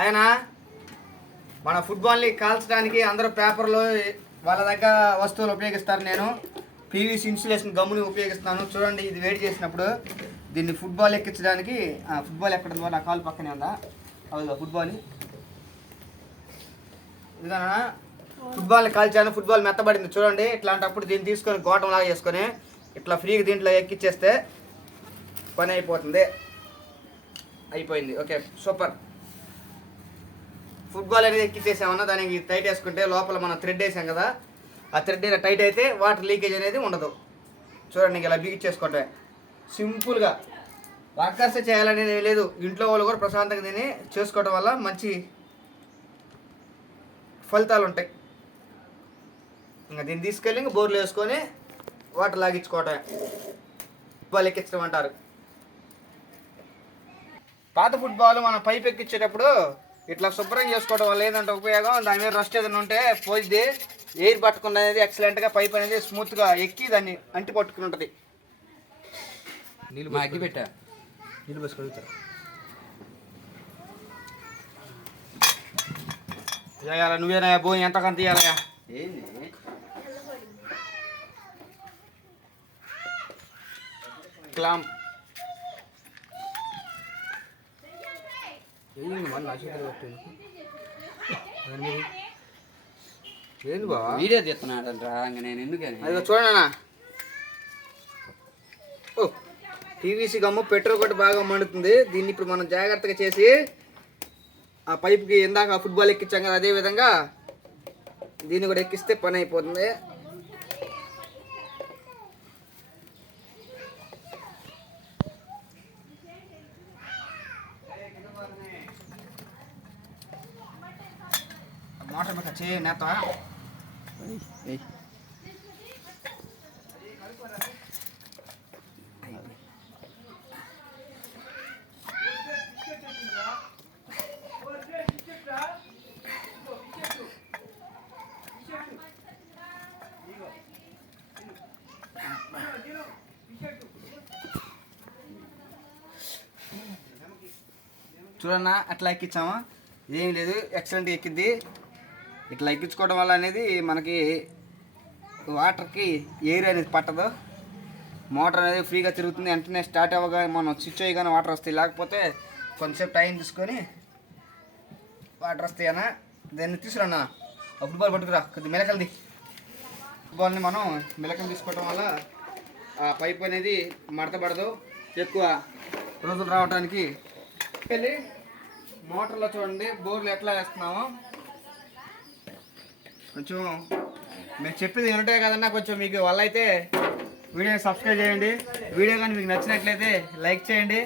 ఆయన మన ఫుట్బాల్ని కాల్చడానికి అందరూ పేపర్లు వాళ్ళ దగ్గర వస్తువులు ఉపయోగిస్తారు. నేను పీవీసీ ఇన్సులేషన్ గమ్ముని ఉపయోగిస్తున్నాను. చూడండి, ఇది వేడి చేసినప్పుడు దీన్ని ఫుట్బాల్ ఎక్కించడానికి ఫుట్బాల్ ఎక్కడం ద్వారా నా కాలు పక్కనే ఉందా అవుదా ఫుట్బాల్ ఇదిగా ఫుట్బాల్ని కాల్చాను. ఫుట్బాల్ మెత్తబడింది చూడండి. ఇట్లాంటప్పుడు దీన్ని తీసుకొని గోటంలాగా చేసుకొని ఇట్లా ఫ్రీగా దీంట్లో ఎక్కిచ్చేస్తే పని అయిపోతుంది. అయిపోయింది. Okay, super. ఫుట్బాల్ అనేది ఎక్కిచ్చేసామన్నా దానికి టైట్ వేసుకుంటే లోపల మనం థ్రెడ్ వేసాం కదా, ఆ థ్రెడ్ టైట్ అయితే వాటర్ లీకేజ్ అనేది ఉండదు. చూడండి, ఇలా బిగించేసుకోవటమే సింపుల్గా. వర్కర్సే చేయాలనేది లేదు, ఇంట్లో వాళ్ళు కూడా ప్రశాంతంగా దీన్ని చేసుకోవడం వల్ల మంచి ఫలితాలు ఉంటాయి. ఇంకా దీన్ని తీసుకెళ్ళి ఇంకా బోర్లు వేసుకొని వాటర్ లాగించుకోవటమే ఫుట్బాల్ ఎక్కించడం అంటారు. పాత ఫుట్బాల్ మనం పైప్ ఎక్కించేటప్పుడు ఇట్లా శుభ్రం చేసుకోవడం వల్ల ఏంటంటే ఉపయోగం, దాని మీద రస్ట్ ఏదైనా ఉంటే పోయిద్ది. ఎయిర్ పట్టుకున్న అనేది ఎక్సలెంట్గా పైప్ అనేది స్మూత్గా ఎక్కి దాన్ని అంటి పట్టుకుని ఉంటుంది. నీళ్ళు అగ్గి పెట్టా, నీళ్ళు బస్ కడుగుతారు. నువ్వేనా భూమి ఎంతకంత ఇవ్వాలయా? ఏంది క్లాంప్ ఏంది బా వీడియో తీస్తున్నాడంట్రా. ఇంకా నేను ఎందుకని అది చూడనా. ఓ, పీవీసీ గమ్ము పెట్రోల్ కొట్టి బాగా మండుతుంది. దీన్ని ఇప్పుడు మనం జాగ్రత్తగా చేసి ఆ పైప్కి ఇందాక ఫుట్బాల్ ఎక్కించాం కదా, అదేవిధంగా దీన్ని కూడా ఎక్కిస్తే పని అయిపోతుంది. మోటార్ మీద చేయి నేత. చూడన్నా అట్లా ఎక్కించామా, ఏం లేదు, ఎక్సలెంట్గా ఎక్కిద్ది. ఇట్లా ఎక్కించుకోవడం వల్ల అనేది మనకి వాటర్కి ఎయిర్ అనేది పట్టదు, మోటార్ అనేది ఫ్రీగా తిరుగుతుంది. వెంటనే స్టార్ట్ అవ్వగానే మనం స్విచ్ అయ్యగానే వాటర్ వస్తాయి. లేకపోతే కొంచెంసేపు టైం తీసుకొని వాటర్ వస్తాయి అన్న. దాన్ని తీసుకురా, ఫుట్బాల్ పట్టుకురా, కొద్దిగా మెలకలది. ఫుట్బాల్ని మనం మెలకలు తీసుకోవడం వల్ల ఆ పైప్ అనేది మడతపడదు, ఎక్కువ రోజులు రావడానికి. వెళ్ళి మోటార్లో చూడండి బోర్లు ఎట్లా వేస్తున్నామో. కొంచెం మేము చెప్పేది వినటే కదన్నా, కొంచెం మీకు వల్ల అయితే వీడియోని సబ్స్క్రైబ్ చేయండి. వీడియో కానీ మీకు నచ్చినట్లయితే లైక్ చేయండి.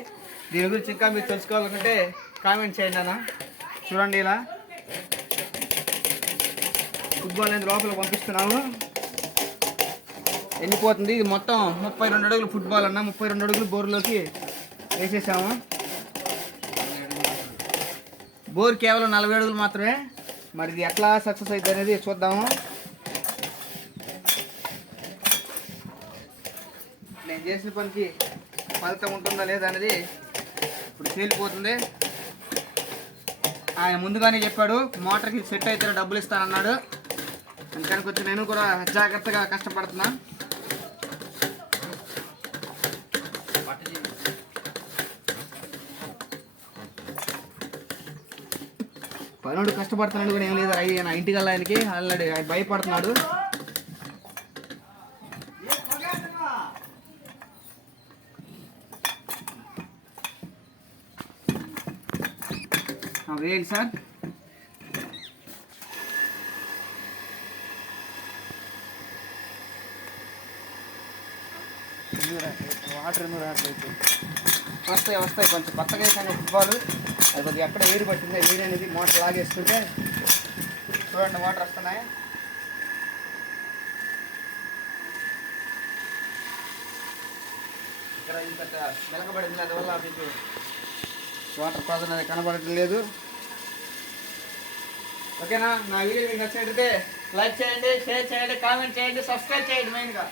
దీని గురించి ఇంకా మీరు తెలుసుకోవాలనుకుంటే కామెంట్ చేయండి అన్న. చూడండి, ఇలా ఫుట్బాల్ అనేది లోపల పంపిస్తున్నాము. ఎండిపోతుంది. ఇది మొత్తం 32 అడుగులు ఫుట్బాల్ అన్న. 32 అడుగులు బోర్లోకి వేసేసాము. బోర్ కేవలం 40 అడుగులు మాత్రమే. మరి ఇది ఎట్లా సక్సెస్ అవుతుంది అనేది చూద్దాము. నేను చేసిన పనికి ఫలితం ఉంటుందా లేదా అనేది ఇప్పుడు తేలిపోతుంది. ఆయన ముందుగానే చెప్పాడు మోటార్కి సెట్ అయితే డబ్బులు ఇస్తానన్నాడు. అందుకని కొంచెం నేను కూడా జాగ్రత్తగా కష్టపడుతున్నా. పనుడు కష్టపడుతున్నాడు కూడా ఏం లేదు. ఆయన ఇంటికి వెళ్ళడానికి ఆల్రెడీ భయపడుతున్నాడు. వేయండి సార్. వాటర్ ఎందుకు రావట్లేదు? వస్తాయి కొంచెం కొత్తగా వేసాను ఫుట్బాల్. అది కొద్దిగా ఎక్కడ వేడి పట్టిందో వేడి అనేది మోటార్ లాగేసుకుంటే చూడండి వాటర్ వస్తున్నాయి. ఇక్కడ ఇంత వెనకబడింది, అందువల్ల మీకు వాటర్ ప్రాబ్లం అనేది కనబడటం లేదు. ఓకేనా? నా వీడియో మీకు నచ్చినట్లయితే లైక్ చేయండి, షేర్ చేయండి, కామెంట్ చేయండి, సబ్స్క్రైబ్ చేయండి మెయిన్గా.